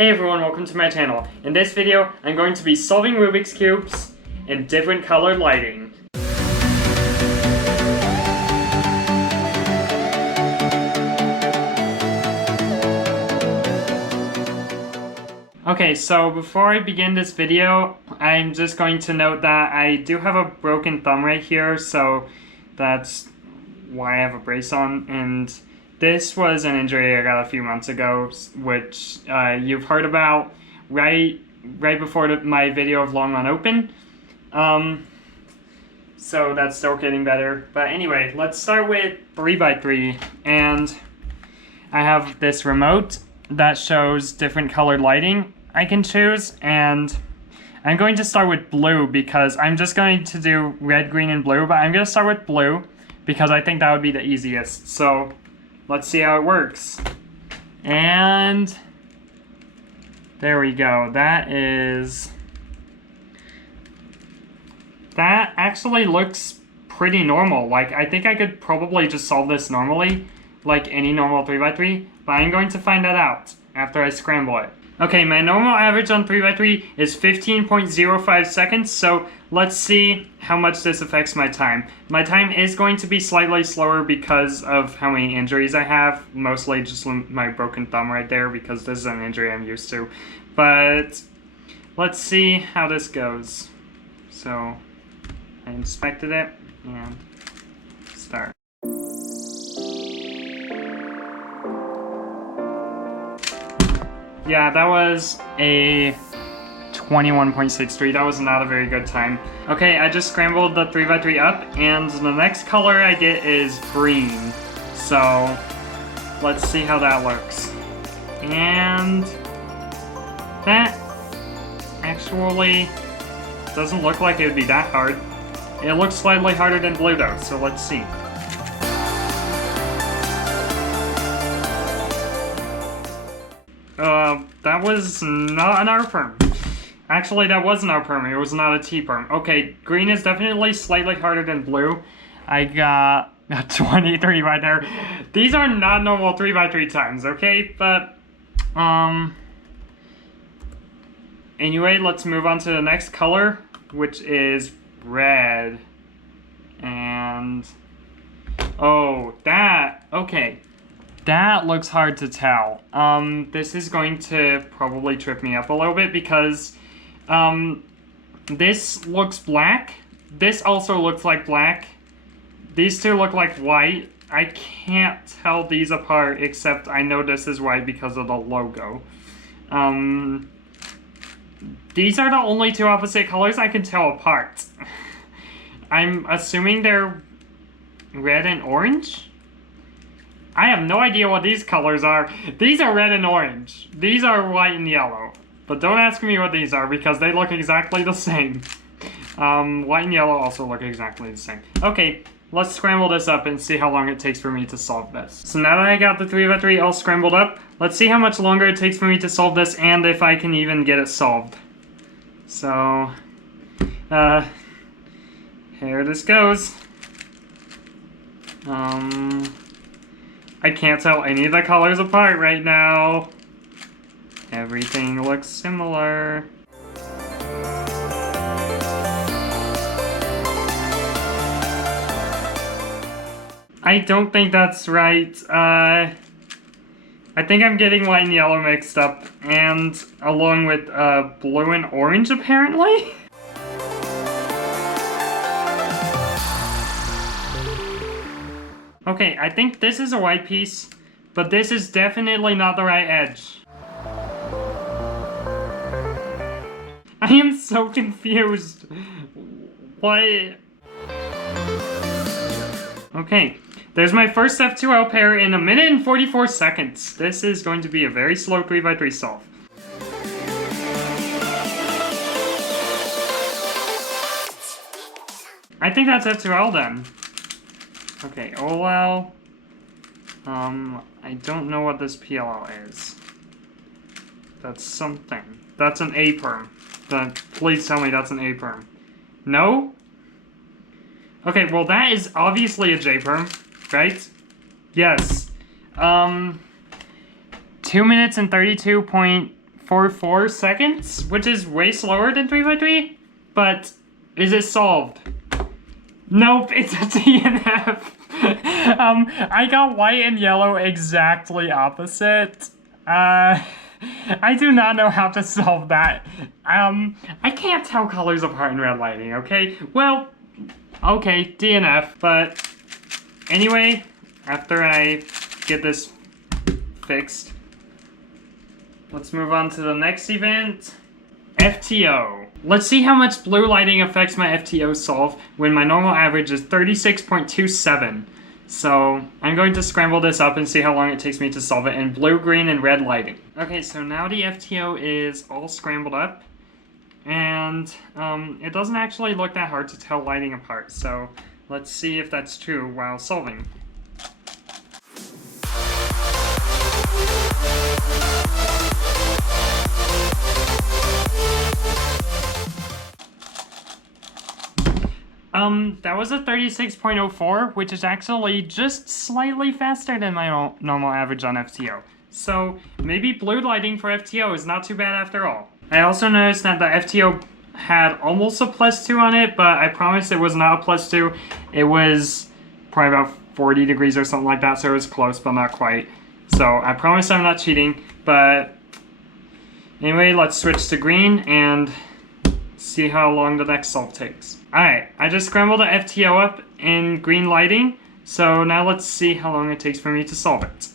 Hey everyone, welcome to my channel. In this video, I'm going to be solving Rubik's Cubes in different colored lighting. Okay, so before I begin this video, I'm just going to note that I do have a broken thumb right here, so that's why I have a brace on, and this was an injury I got a few months ago, which you've heard about right before my video of Long Run Open. So that's still getting better. But anyway, let's start with 3x3. And I have this remote that shows different colored lighting I can choose. And I'm going to start with blue because I'm just going to do red, green, and blue. But I'm going to start with blue because I think that would be the easiest. So let's see how it works. And there we go. That actually looks pretty normal. Like, I think I could probably just solve this normally, like any normal 3x3, but I'm going to find that out after I scramble it. Okay, my normal average on 3x3 is 15.05 seconds, so let's see how much this affects my time. My time is going to be slightly slower because of how many injuries I have, mostly just my broken thumb right there because this is an injury I'm used to. But let's see how this goes. So I inspected it and start. Yeah, that was a 21.63. That was not a very good time. Okay, I just scrambled the 3x3 up, and the next color I get is green. So let's see how that looks. And that actually doesn't look like it would be that hard. It looks slightly harder than blue though, so let's see. That was not an R-perm. Actually, that was an R-perm. It was not a T-perm. Okay, green is definitely slightly harder than blue. I got a 23 right there. These are not normal 3x3 times, okay? But, anyway, let's move on to the next color, which is red. And, oh, okay. That looks hard to tell. This is going to probably trip me up a little bit because this looks black. This also looks like black. These two look like white. I can't tell these apart except I know this is white because of the logo. These are the only two opposite colors I can tell apart. I'm assuming they're red and orange? I have no idea what these colors are. These are red and orange. These are white and yellow. But don't ask me what these are because they look exactly the same. White and yellow also look exactly the same. Okay, let's scramble this up and see how long it takes for me to solve this. So now that I got the 3x3 all scrambled up, let's see how much longer it takes for me to solve this and if I can even get it solved. So, here this goes. I can't tell any of the colors apart right now. Everything looks similar. I don't think that's right. I think I'm getting white and yellow mixed up, and along with blue and orange apparently. Okay, I think this is a white piece, but this is definitely not the right edge. I am so confused. What? Okay, there's my first F2L pair in 1 minute and 44 seconds. This is going to be a very slow 3x3 solve. I think that's F2L then. Okay, OL. I don't know what this PLL is. That's something. That's an A-perm. Please tell me that's an A-perm. No? Okay, well that is obviously a J-perm, right? Yes. 2 minutes and 32.4 0.44 seconds, which is way slower than 3x3. But is it solved? Nope, it's a DNF. I got white and yellow exactly opposite. I do not know how to solve that. I can't tell colors apart in red lighting, okay? Well, okay, DNF, but anyway, after I get this fixed, let's move on to the next event, FTO. Let's see how much blue lighting affects my FTO solve when my normal average is 36.27. So I'm going to scramble this up and see how long it takes me to solve it in blue, green, and red lighting. Okay, so now the FTO is all scrambled up, and it doesn't actually look that hard to tell lighting apart. So let's see if that's true while solving. That was a 36.04, which is actually just slightly faster than my normal average on FTO. So maybe blue lighting for FTO is not too bad after all. I also noticed that the FTO had almost a +2 on it, but I promise it was not a +2. It was probably about 40 degrees or something like that, so it was close, but not quite. So I promise I'm not cheating, but anyway, let's switch to green and see how long the next solve takes. Alright, I just scrambled the FTO up in green lighting, so now let's see how long it takes for me to solve it.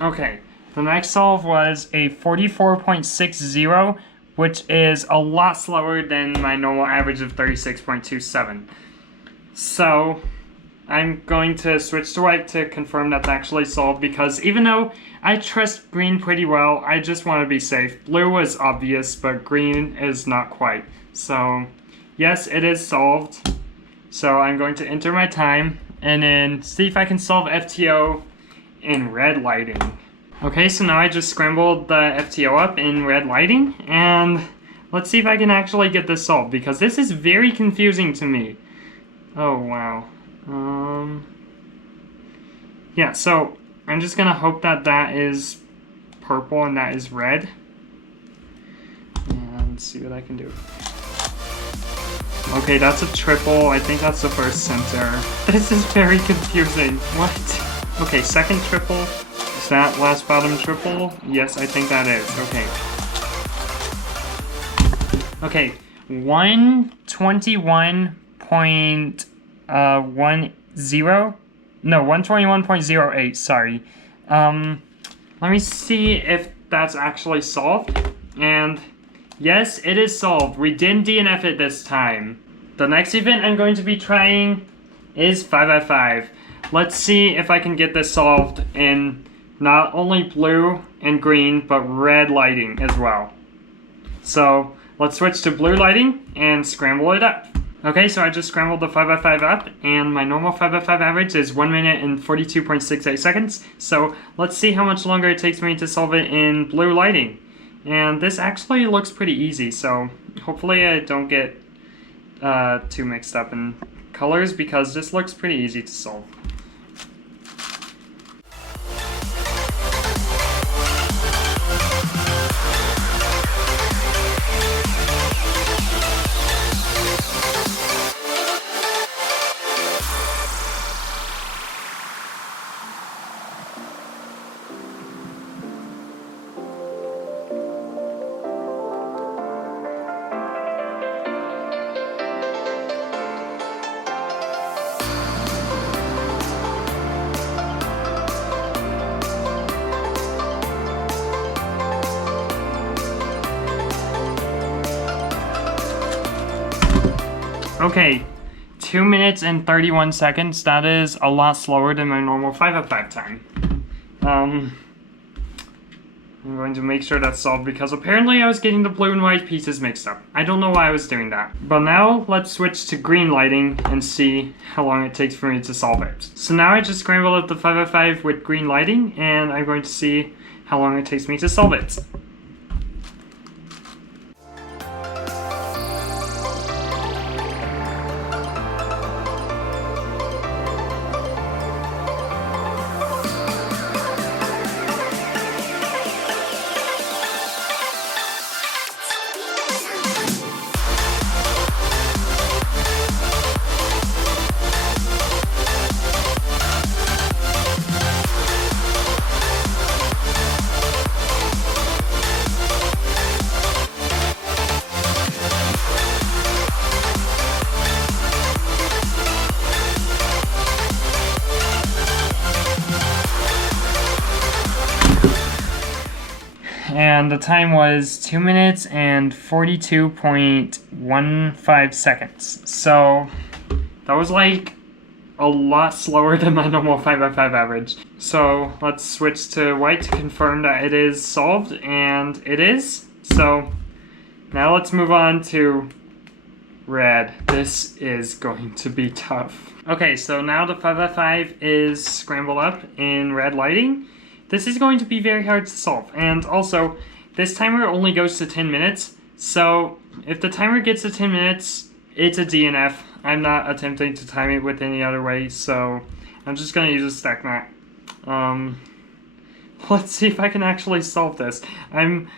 Okay, the next solve was a 44.60, which is a lot slower than my normal average of 36.27. So I'm going to switch to white to confirm that's actually solved, because even though I trust green pretty well, I just want to be safe. Blue was obvious, but green is not quite. So yes, it is solved. So I'm going to enter my time and then see if I can solve FTO in red lighting. Okay, so now I just scrambled the FTO up in red lighting, and let's see if I can actually get this solved, because this is very confusing to me. Oh, wow. Yeah, so I'm just gonna hope that that is purple and that is red. And see what I can do. Okay, that's a triple. I think that's the first center. This is very confusing. What? Okay, second triple. Is that last bottom triple? Yes, I think that is. Okay. Okay, 121.10. No, 121.08, sorry. Let me see if that's actually solved. And yes, it is solved. We didn't DNF it this time. The next event I'm going to be trying is 5x5. Let's see if I can get this solved in not only blue and green, but red lighting as well. So let's switch to blue lighting and scramble it up. Okay, so I just scrambled the 5x5 up, and my normal 5x5 average is 1 minute and 42.68 seconds. So let's see how much longer it takes me to solve it in blue lighting. And this actually looks pretty easy, so hopefully I don't get too mixed up in colors, because this looks pretty easy to solve. Okay, 2 minutes and 31 seconds. That is a lot slower than my normal 5x5 time. I'm going to make sure that's solved, because apparently I was getting the blue and white pieces mixed up. I don't know why I was doing that. But now let's switch to green lighting and see how long it takes for me to solve it. So now I just scrambled up the 5x5 with green lighting, and I'm going to see how long it takes me to solve it. and the time was 2 minutes and 42.15 seconds. So that was like a lot slower than my normal 5x5 average. So let's switch to white to confirm that it is solved, and it is. So now let's move on to red. This is going to be tough. Okay, so now the 5x5 is scrambled up in red lighting. This is going to be very hard to solve, and also this timer only goes to 10 minutes, so if the timer gets to 10 minutes, it's a DNF. I'm not attempting to time it with any other way, so I'm just going to use a stack mat. Let's see if I can actually solve this. I'm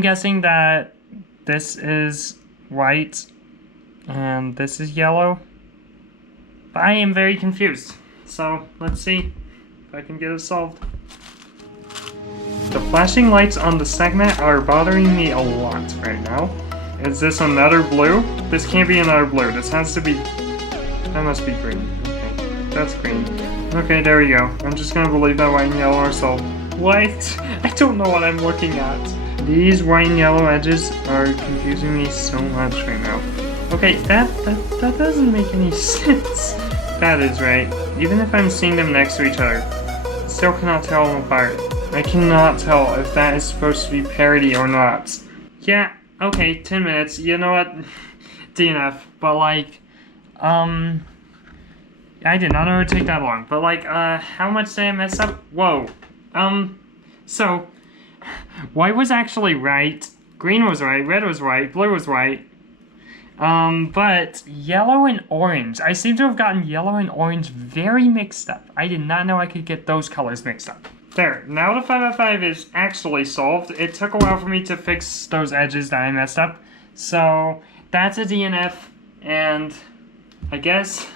guessing that this is white and this is yellow, but I am very confused. So let's see if I can get it solved. The flashing lights on the segment are bothering me a lot right now. Is this another blue? This can't be another blue. This has to be... that must be green. Okay, that's green. Okay, there we go. I'm just gonna believe that white and yellow are solved. What? I don't know what I'm looking at. These white and yellow edges are confusing me so much right now. Okay, that doesn't make any sense. That is right. Even if I'm seeing them next to each other, still cannot tell them apart. I cannot tell if that is supposed to be parity or not. Yeah, okay, 10 minutes. You know what? DNF. But like, I did not know it would take that long. But like, how much did I mess up? Whoa. So, white was actually right. Green was right. Red was right. Blue was right. But yellow and orange. I seem to have gotten yellow and orange very mixed up. I did not know I could get those colors mixed up. There, now the 5x5 is actually solved. It took a while for me to fix those edges that I messed up. So, that's a DNF, and I guess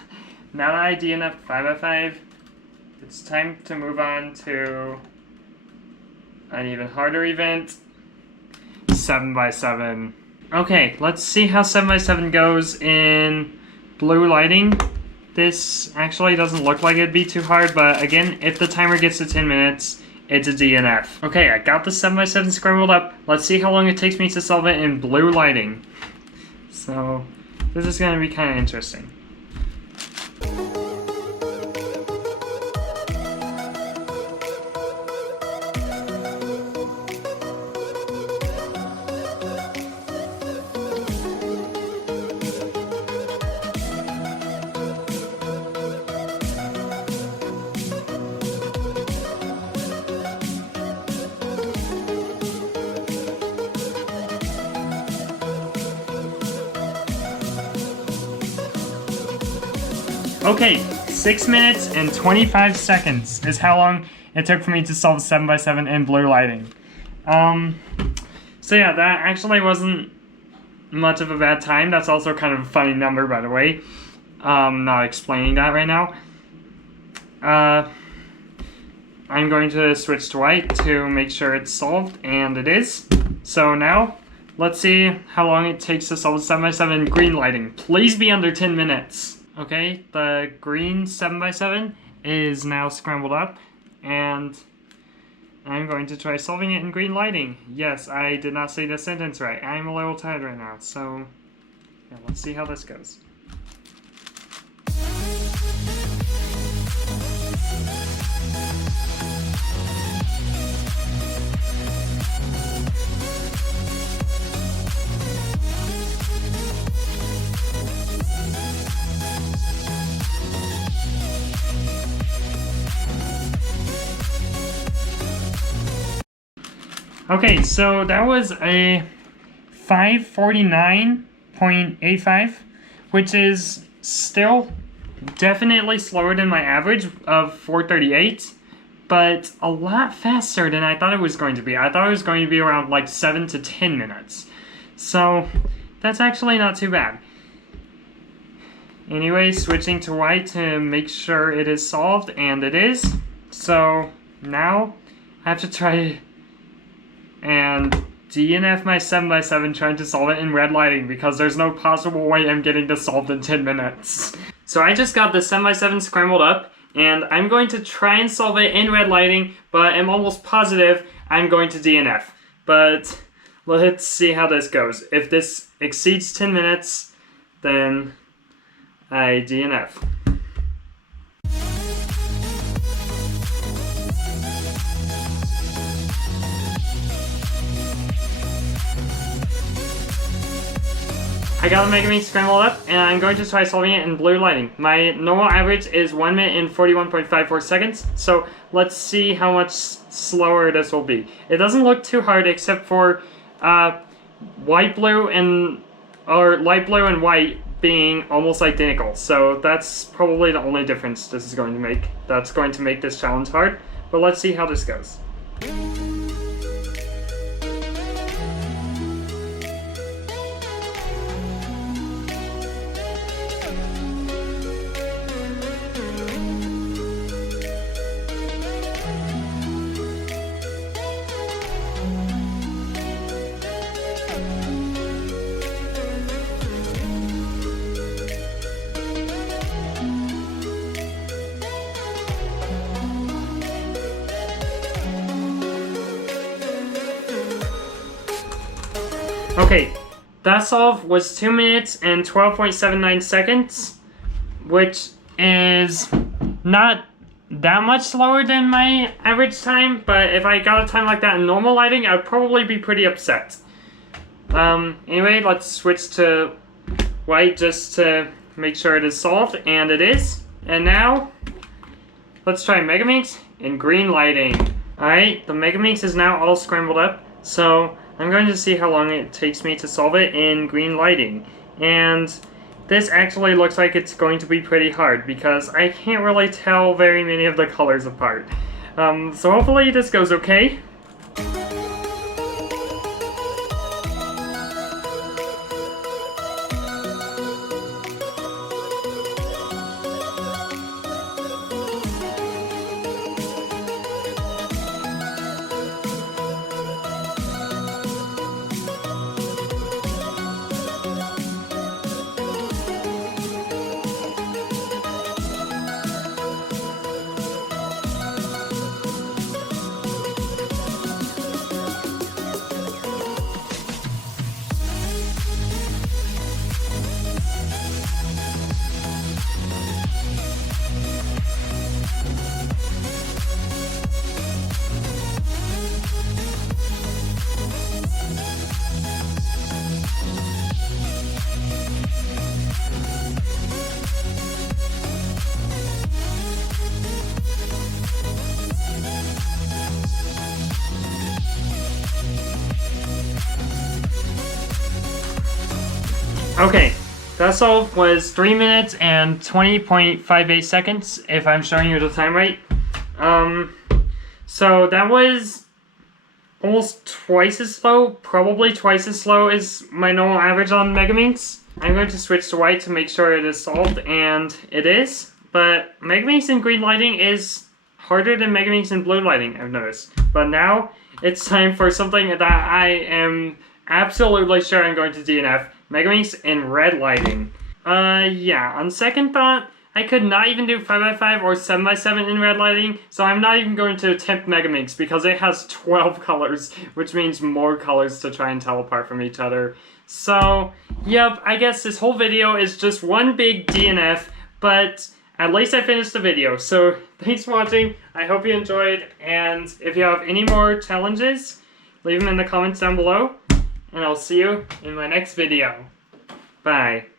now that I DNF 5x5, it's time to move on to an even harder event, 7x7. Okay, let's see how 7x7 goes in blue lighting. This actually doesn't look like it'd be too hard, but again, if the timer gets to 10 minutes, it's a DNF. Okay, I got the 7x7 scrambled up. Let's see how long it takes me to solve it in blue lighting. So, this is going to be kind of interesting. Okay, 6 minutes and 25 seconds is how long it took for me to solve 7x7 in blue lighting. So yeah, that actually wasn't much of a bad time. That's also kind of a funny number, by the way. Not explaining that right now. I'm going to switch to white to make sure it's solved, and it is. So now, let's see how long it takes to solve 7x7 green lighting. Please be under 10 minutes. Okay, the green 7x7 is now scrambled up, and I'm going to try solving it in green lighting. Yes, I did not say the sentence right. I'm a little tired right now, so yeah, let's see how this goes. Okay, so that was a 549.85, which is still definitely slower than my average of 438, but a lot faster than I thought it was going to be. I thought it was going to be around like 7 to 10 minutes. So that's actually not too bad. Anyway, switching to white to make sure it is solved, and it is. So now I have to try and DNF my 7x7 trying to solve it in red lighting, because there's no possible way I'm getting this solved in 10 minutes. So I just got the 7x7 scrambled up, and I'm going to try and solve it in red lighting, but I'm almost positive I'm going to DNF. but let's see how this goes. If this exceeds 10 minutes, then I DNF. I got the Mega Mix scrambled up, and I'm going to try solving it in blue lighting. My normal average is 1 minute and 41.54 seconds, so let's see how much slower this will be. It doesn't look too hard except for light blue and white being almost identical, so that's probably the only difference this is going to make. That's going to make this challenge hard, but let's see how this goes. Okay, that solve was 2 minutes and 12.79 seconds, which is not that much slower than my average time, but if I got a time like that in normal lighting, I would probably be pretty upset. Anyway, let's switch to white just to make sure it is solved, and it is. And now, let's try Megamix in green lighting. Alright, the Megamix is now all scrambled up, so I'm going to see how long it takes me to solve it in green lighting. And this actually looks like it's going to be pretty hard because I can't really tell very many of the colors apart. So hopefully this goes okay. Okay, that solve was 3 minutes and 20.58 seconds, if I'm showing you the time right. So that was almost twice as slow, probably twice as slow as my normal average on Megamix. I'm going to switch to white to make sure it is solved, and it is. But Megamix in green lighting is harder than Megamix in blue lighting, I've noticed. But now, it's time for something that I am absolutely sure I'm going to DNF. Megamix in red lighting. Yeah, on second thought, I could not even do 5x5 or 7x7 in red lighting, so I'm not even going to attempt Megamix because it has 12 colors, which means more colors to try and tell apart from each other. So, yep, I guess this whole video is just one big DNF, but at least I finished the video. So, thanks for watching, I hope you enjoyed, and if you have any more challenges, leave them in the comments down below. And I'll see you in my next video. Bye.